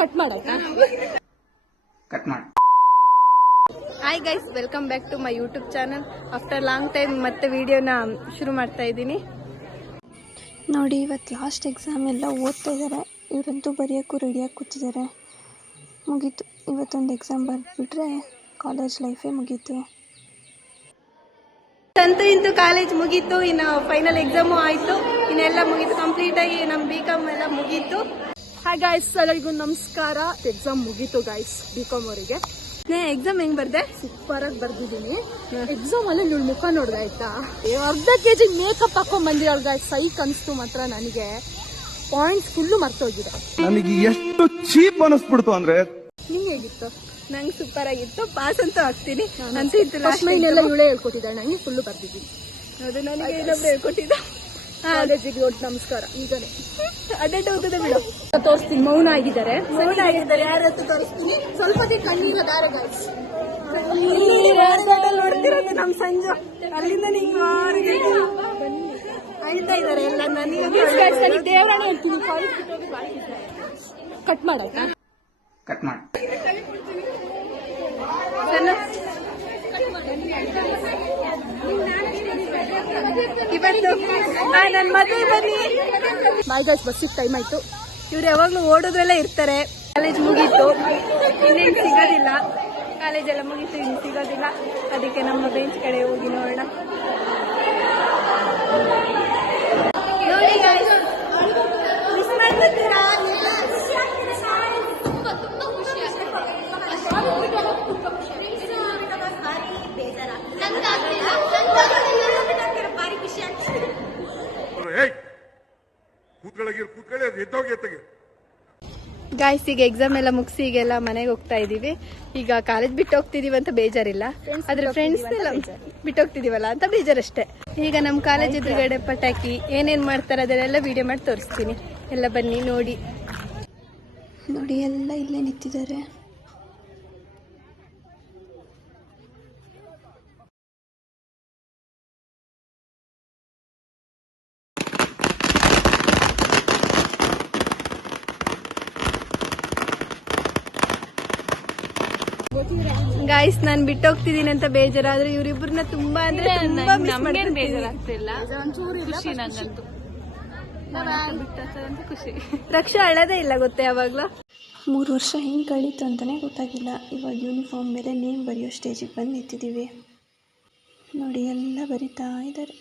Cut ಮಾಡೋದಾ? Cut ಮಾಡಿ. Hi guys, welcome back to my YouTube channel. After long time ಮತ್ತೆ ವಿಡಿಯೋನ ಶುರು ಮಾಡ್ತಾ ಇದ್ದೀನಿ. ನೋಡಿ, ಇವತ್ತು ಲಾಸ್ಟ್ ಎಕ್ಸಾಮ್ ಎಲ್ಲ ಓದ್ತಾ ಇದ್ದಾರೆ. ಇವರಂತೂ ಬರೆಯೋಕ್ಕೂ ರೆಡಿಯಾಗಿ ಕೂತಿದ್ದಾರೆ. ಮುಗೀತು, ಇವತ್ತೊಂದು ಎಕ್ಸಾಮ್ ಬರೆದ್ಬಿಟ್ರೆ ಕಾಲೇಜ್ ಲೈಫೇ ಮುಗೀತು. ಅಂತೂ ಇಂತೂ ಕಾಲೇಜ್ ಮುಗೀತು, ಇನ್ನು ಫೈನಲ್ ಎಕ್ಸಾಮು ಆಯಿತು, ಇನ್ನೆಲ್ಲ ಮುಗೀತು, ಕಂಪ್ಲೀಟ್ ಆಗಿ ನಮ್ಮ ಬಿಕಾಮ್ ಎಲ್ಲ ಮುಗೀತು. ಹಾಯ್ ಗಾಯ್ಸ್, ಎಲ್ಲರಿಗೂ ನಮಸ್ಕಾರ. ಎಕ್ಸಾಮ್ ಮುಗೀತು ಗಾಯ್ಸ್, ಬಿಕಾಮ್ ಅವರಿಗೆ. ಎಕ್ಸಾಮ್ ಹೆಂಗ್ ಬರ್ದೆ? ಸೂಪರ್ ಆಗಿ ಬರ್ದಿದ್ದೀನಿ. ಎಕ್ಸಾಮ್ ಅಲ್ಲಿ ನೀವು ಮುಖ ನೋಡ್ದೆ ಆಯ್ತಾ, ಅರ್ಧ ಕೆಜಿ ಮೇಕಪ್ ಹಾಕೊಂಡ್ ಬಂದಿರೋ ಗಾಯ್ಸ್, ಸೈಕ್ ಅನ್ಸ್ತು ಮಾತ್ರ. ನನಗೆ ಪಾಯಿಂಟ್ಸ್ ಫುಲ್ಲು ಮರ್ತೋಗಿದೆ. ನನಗೆ ಎಷ್ಟು ಚೀಪ್ ಅನಿಸ್ಬಿಡ್ತು ಅಂದ್ರೆ. ನಿಂಗೆ ಹೇಗಿತ್ತು? ನಂಗೆ ಸೂಪರ್ ಆಗಿತ್ತು, ಪಾಸ್ ಅಂತೂ ಆಗ್ತೀನಿ. ಅಂತೂ ಇಂತೂ ಲಾಸ್ಟ್ ಮೈನೆಲ್ಲ ಇವಳೇ ಹೇಳ್ಕೊಟ್ಟಿದ್ದಾಳೆ, ನಂಗೆ ಫುಲ್ಲು ಬರ್ದಿದ್ದೀನಿ. ಅದು ನನಗೆ ಇನ್ನೊಬ್ರು ಹೇಳ್ಕೊಟ್ಟಿದ್ದ. ಕಾಲೇಜಿಗೆ ದೊಡ್ಡ ನಮಸ್ಕಾರ. ಈಗನೇ ಅದೇ ಓದಿದೆ ಬಿಡು. ತೋರಿಸ್ತೀನಿ. ಮೌನ ಆಗಿದ್ದಾರೆ, ಯಾರತ್ತು ತೋರಿಸ್ತೀನಿ. ಸ್ವಲ್ಪ ಕಣ್ಣೀರದಾರ ಗಾಯ್ಸ್, ನೋಡ್ತಿರೋದು ನಮ್ ಸಂಜು. ಅಲ್ಲಿಂದ ನಿಂಗೆ ಅಳ್ತಾ ಇದಾರೆ ಎಲ್ಲ. ನನಗೆ ದೇವರಾಣಿ ಹೇಳ್ತೀನಿ, ಕಟ್ ಮಾಡೋದಾ? ಕಟ್ ಮಾಡಿ. ಇವತ್ತು ನನ್ನ ಮದುವೆ ಬನ್ನಿ. ಬಾಯ್ ಗಾಯ್ಸ್, ಬಸ್ಸಿಗೆ ಟೈಮ್ ಆಯ್ತು. ಇವ್ರು ಯಾವಾಗ್ಲೂ ಓಡೋದ್ರಲ್ಲೇ ಇರ್ತಾರೆ. ಕಾಲೇಜ್ ಮುಗೀತು, ಇನ್ನೇನು ಸಿಗೋದಿಲ್ಲ. ಕಾಲೇಜೆಲ್ಲ ಮುಗೀತು, ಇನ್ನು ಸಿಗೋದಿಲ್ಲ. ಅದಕ್ಕೆ ನಮ್ಮ ಬೆಂಚ್ ಕಡೆ ಹೋಗಿ ನೋಡೋಣ. ನೋಡಿ ಗಾಯ್ಸ್, ಮಿಸ್ ಮಾಡ್ಬಿಡ್ತೀರಾ? ಗಾಯ್ಸ್, ಈಗ ಎಕ್ಸಾಮ್ ಎಲ್ಲ ಮುಗಿಸಿ ಈಗೆಲ್ಲ ಮನೆಗೆ ಹೋಗ್ತಾ ಇದೀವಿ. ಈಗ ಕಾಲೇಜ್ ಬಿಟ್ಟು ಹೋಗ್ತಿದೀವಿ ಅಂತ ಬೇಜಾರಿಲ್ಲ, ಆದ್ರೆ ಫ್ರೆಂಡ್ಸ್ ಎಲ್ಲ ಬಿಟ್ಟು ಹೋಗ್ತಿದೀವಲ್ಲ ಅಂತ ಬೇಜಾರಷ್ಟೇ. ಈಗ ನಮ್ಮ ಕಾಲೇಜ್ ಎದುರುಗಡೆ ಪಟಾಕಿ ಏನೇನ್ ಮಾಡ್ತಾರೆ ಅದನ್ನೆಲ್ಲ ವಿಡಿಯೋ ಮಾಡಿ ತೋರಿಸ್ತೀನಿ. ಎಲ್ಲ ಬನ್ನಿ ನೋಡಿ. ನೋಡಿ, ಎಲ್ಲ ಇಲ್ಲೇ ನಿಂತಿದ್ದಾರೆ. ಗಾಯ್ಸ್, ನಾನ್ ಬಿಟ್ಟು ಹೋಗ್ತಿದೀನಿ ಅಂತ ಬೇಜಾರಾದ್ರೆ ಇವ್ರಿಬ್ರನ್ನ ತುಂಬಾ ಅಂದ್ರೆ ತುಂಬಾ ಮಿಸ್ ಮಾಡ್ತಿಲ್ಲ. ರಕ್ಷಾ ಅಳದೇ ಇಲ್ಲ ಗೊತ್ತೇ ಯಾವಾಗ್ಲೂ. 3 ವರ್ಷ ಹೆಂಗೆ ಕಳೀತು ಅಂತಲೇ ಗೊತ್ತಾಗಿಲ್ಲ. ಇವಾಗ ಯೂನಿಫಾರ್ಮ್ ಮೇಲೆ ನೇಮ್ ಬರೆಯೋ ಸ್ಟೇಜಿಗೆ ಬಂದು ನಿಂತಿದ್ದೀವಿ. ನೋಡಿ, ಎಲ್ಲ ಬರಿತಾ ಇದ್ದಾರೆ.